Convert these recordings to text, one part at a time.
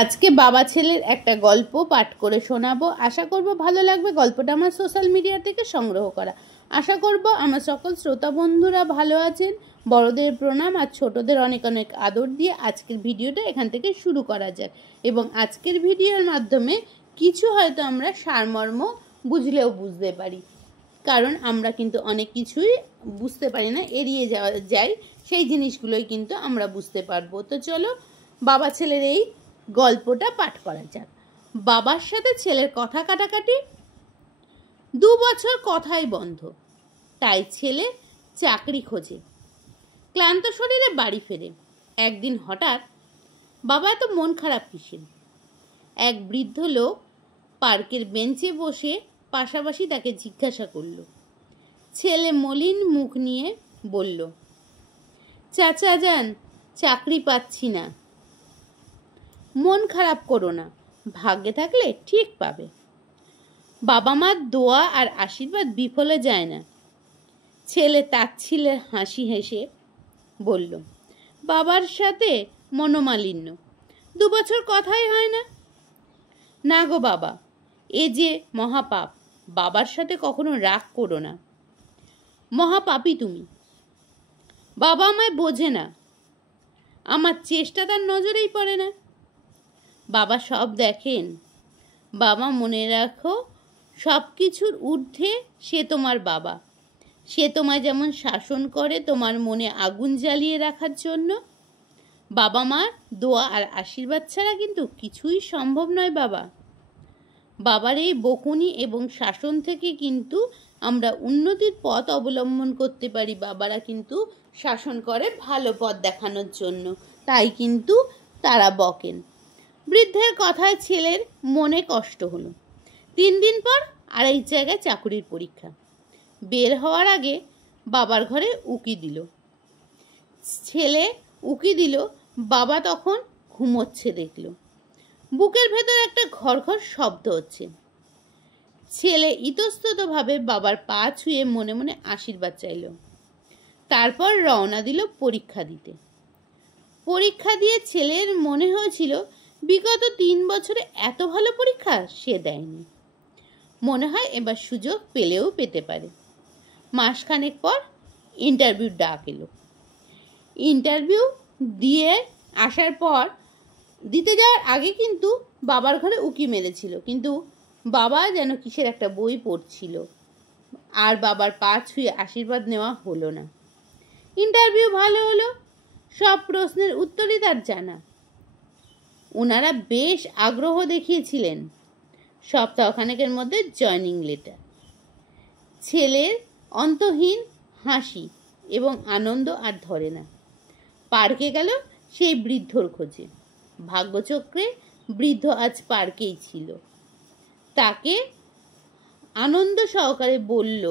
আজকে বাবা ছেলের একটা গল্প পাঠ করে শোনাবো। আশা করব ভালো লাগবে। গল্পটা আমার সোশ্যাল মিডিয়া থেকে সংগ্রহ করা। আশা করব আমার সকল শ্রোতা বন্ধুরা ভালো আছেন। বড়দের প্রণাম আর ছোটদের অনেক অনেক আদর দিয়ে আজকের ভিডিওটা এখান থেকে শুরু করা যাক। এবং আজকের ভিডিওর মাধ্যমে কিছু হয়তো আমরা সারমর্ম বুঝলেও বুঝতে পারি, কারণ আমরা কিন্তু অনেক কিছুই বুঝতে পারি না, এড়িয়ে যাই। সেই জিনিসগুলোই কিন্তু আমরা বুঝতে পারবো। তো চলো বাবা ছেলের এই গল্পটা পাঠ করা যাক। বাবার সাথে ছেলের কথা কাটাকাটি। 2 বছর কথাই বন্ধ, তাই ছেলে চাকরি খোঁজে। ক্লান্ত শরীরে বাড়ি ফেরে। একদিন হঠাৎ, বাবা এত মন খারাপ কিসের? এক বৃদ্ধ লোক পার্কের বেঞ্চে বসে পাশাপাশি তাকে জিজ্ঞাসা করল। ছেলে মলিন মুখ নিয়ে বলল, চাচা যান, চাকরি পাচ্ছি না। মন খারাপ করো না, ভাগ্যে থাকলে ঠিক পাবে। বাবা মার দোয়া আর আশীর্বাদ বিফলে যায় না। ছেলে তাচ্ছিল্যের হাসি হেসে বলল, বাবার সাথে মনোমালিন্য, 2 বছর কথাই হয় না। না গো বাবা, এ যে মহাপাপ। বাবার সাথে কখনো রাগ করো না, মহাপাপী তুমি। বাবা আমায় বোঝে না, আমার চেষ্টা তার নজরেই পড়ে না। বাবা সব দেখেন। বাবা মনে রাখো, সব কিছুর ঊর্ধ্বে সে তোমার বাবা। সে তোমায় যেমন শাসন করে তোমার মনে আগুন জ্বালিয়ে রাখার জন্য। বাবা মার দোয়া আর আশীর্বাদ ছাড়া কিন্তু কিছুই সম্ভব নয় বাবা। বাবার এই বকুনি এবং শাসন থেকে কিন্তু আমরা উন্নতির পথ অবলম্বন করতে পারি। বাবারা কিন্তু শাসন করে ভালো পথ দেখানোর জন্য, তাই কিন্তু তারা বকেন। বৃদ্ধের কথায় ছেলের মনে কষ্ট হলো। 3 দিন পর আরেক জায়গায় চাকুরির পরীক্ষা। বের হওয়ার আগে বাবার ঘরে উকি দিল। ছেলে উকি দিল, বাবা তখন ঘুমোচ্ছে দেখল। বুকের ভেতর একটা ঘরঘর শব্দ হচ্ছে। ছেলে ইতস্ততভাবে বাবার পা ছুঁয়ে মনে মনে আশীর্বাদ চাইল। তারপর রওনা দিল পরীক্ষা দিতে। পরীক্ষা দিয়ে ছেলের মনে হয়েছিল বিগত 3 বছরে এত ভালো পরীক্ষা সে দেয়নি। মনে হয় এবার সুযোগ পেলেও পেতে পারে। মাসখানেক পর ইন্টারভিউ ডাক এলো। ইন্টারভিউ দিয়ে আসার পর দিতে যাওয়ার আগে কিন্তু বাবার ঘরে উকি মেরেছিল, কিন্তু বাবা যেন কিসের একটা বই পড়ছিল, আর বাবার পা ছুঁয়ে আশীর্বাদ নেওয়া হলো না। ইন্টারভিউ ভালো হলো, সব প্রশ্নের উত্তরই তার জানা। ওনারা বেশ আগ্রহ দেখিয়েছিলেন। সপ্তাহখানেকের মধ্যে জয়নিং লেটার। ছেলের অন্তহীন হাসি এবং আনন্দ আর ধরে না। পার্কে গেল সেই বৃদ্ধর খোঁজে। ভাগ্যচক্রে বৃদ্ধ আজ পার্কেই ছিল। তাকে আনন্দ সহকারে বলল,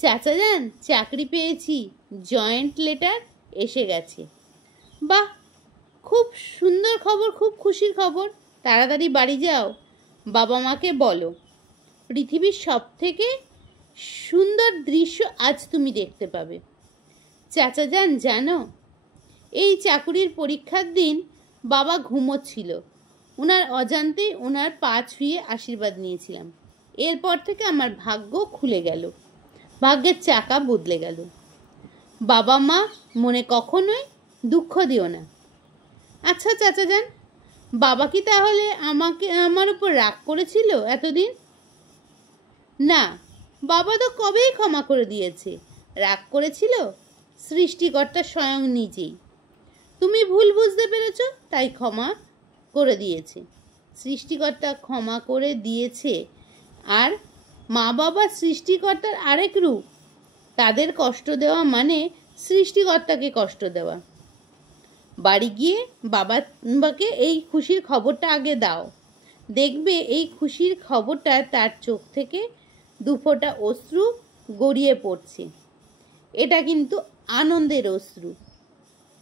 চাচা যান, চাকরি পেয়েছি, জয়েন্ট লেটার এসে গেছে। বাহ, খুব সুন্দর খবর, খুব খুশির খবর। তাড়াতাড়ি বাড়ি যাও, বাবা মাকে বলো পৃথিবীর সব থেকে সুন্দর দৃশ্য আজ তুমি দেখতে পাবে। চাচা যান, জানো এই চাকুরির পরীক্ষার দিন বাবা ঘুমোচ্ছিল। ওনার অজান্তেই ওনার পা ছুঁয়ে আশীর্বাদ নিয়েছিলাম। এরপর থেকে আমার ভাগ্য খুলে গেল, ভাগ্যের চাকা বদলে গেল। বাবা মা মনে কখনোই দুঃখ দিও না। আচ্ছা চাচা যান, বাবা কি তাহলে আমার উপর রাগ করেছিল এতদিন? না, বাবা তো কবেই ক্ষমা করে দিয়েছে। রাগ করেছিল সৃষ্টিকর্তা স্বয়ং নিজেই। তুমি ভুল বুঝতে পেরেছ, তাই ক্ষমা করে দিয়েছে। সৃষ্টিকর্তা ক্ষমা করে দিয়েছে। আর মা বাবা সৃষ্টিকর্তার আরেক রূপ। তাদের কষ্ট দেওয়া মানে সৃষ্টিকর্তাকে কষ্ট দেওয়া। বাড়ি গিয়ে বাবাকে এই খুশির খবরটা আগে দাও। দেখবে এই খুশির খবরটা তার চোখ থেকে 2 ফোঁটা অশ্রু গড়িয়ে পড়ছে। এটা কিন্তু আনন্দের অশ্রু,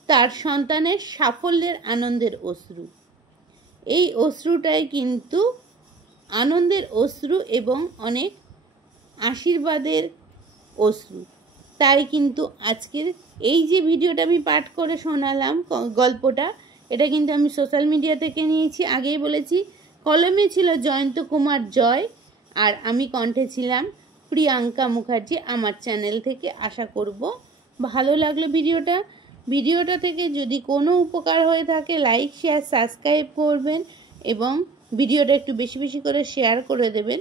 তার সন্তানের সাফল্যের আনন্দের অশ্রু। এই অশ্রুটাই কিন্তু আনন্দের অশ্রু এবং অনেক আশীর্বাদের অশ্রু। তাই কিন্তু আজকের এই যে ভিডিওটা আমি পাঠ করে শোনালাম, গল্পটা, এটা কিন্তু আমি সোশ্যাল মিডিয়া থেকে নিয়েছি, আগেই বলেছি। কলমে ছিল জয়ন্ত কুমার জয়, আর আমি কণ্ঠে ছিলাম প্রিয়াঙ্কা মুখার্জি আমার চ্যানেল থেকে। আশা করব ভালো লাগলো ভিডিওটা থেকে যদি কোনো উপকার হয়ে থাকে লাইক শেয়ার সাবস্ক্রাইব করবেন এবং ভিডিওটা একটু বেশি বেশি করে শেয়ার করে দেবেন।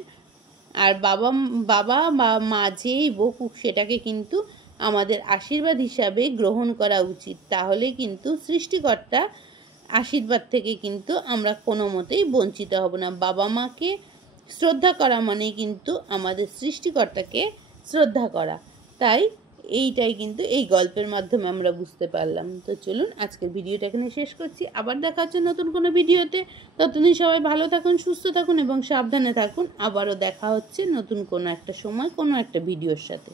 আর বাবা বা মা যেই বকুক সেটাকে কিন্তু আমাদের আশীর্বাদ হিসাবে গ্রহণ করা উচিত, তাহলে কিন্তু সৃষ্টিকর্তা আশীর্বাদ থেকে কিন্তু আমরা কোনো মতেই বঞ্চিত হব না। বাবা মাকে শ্রদ্ধা করা মানে কিন্তু আমাদের সৃষ্টিকর্তাকে শ্রদ্ধা করা। তাই এইটাই কিন্তু এই গল্পের মাধ্যমে আমরা বুঝতে পারলাম। তো চলুন আজকের ভিডিওটা এখানে শেষ করছি, আবার দেখা হচ্ছে নতুন কোনো ভিডিওতে। ততদিন সবাই ভালো থাকুন, সুস্থ থাকুন এবং সাবধানে থাকুন। আবারও দেখা হচ্ছে নতুন কোনো একটা সময় কোনো একটা ভিডিওর সাথে।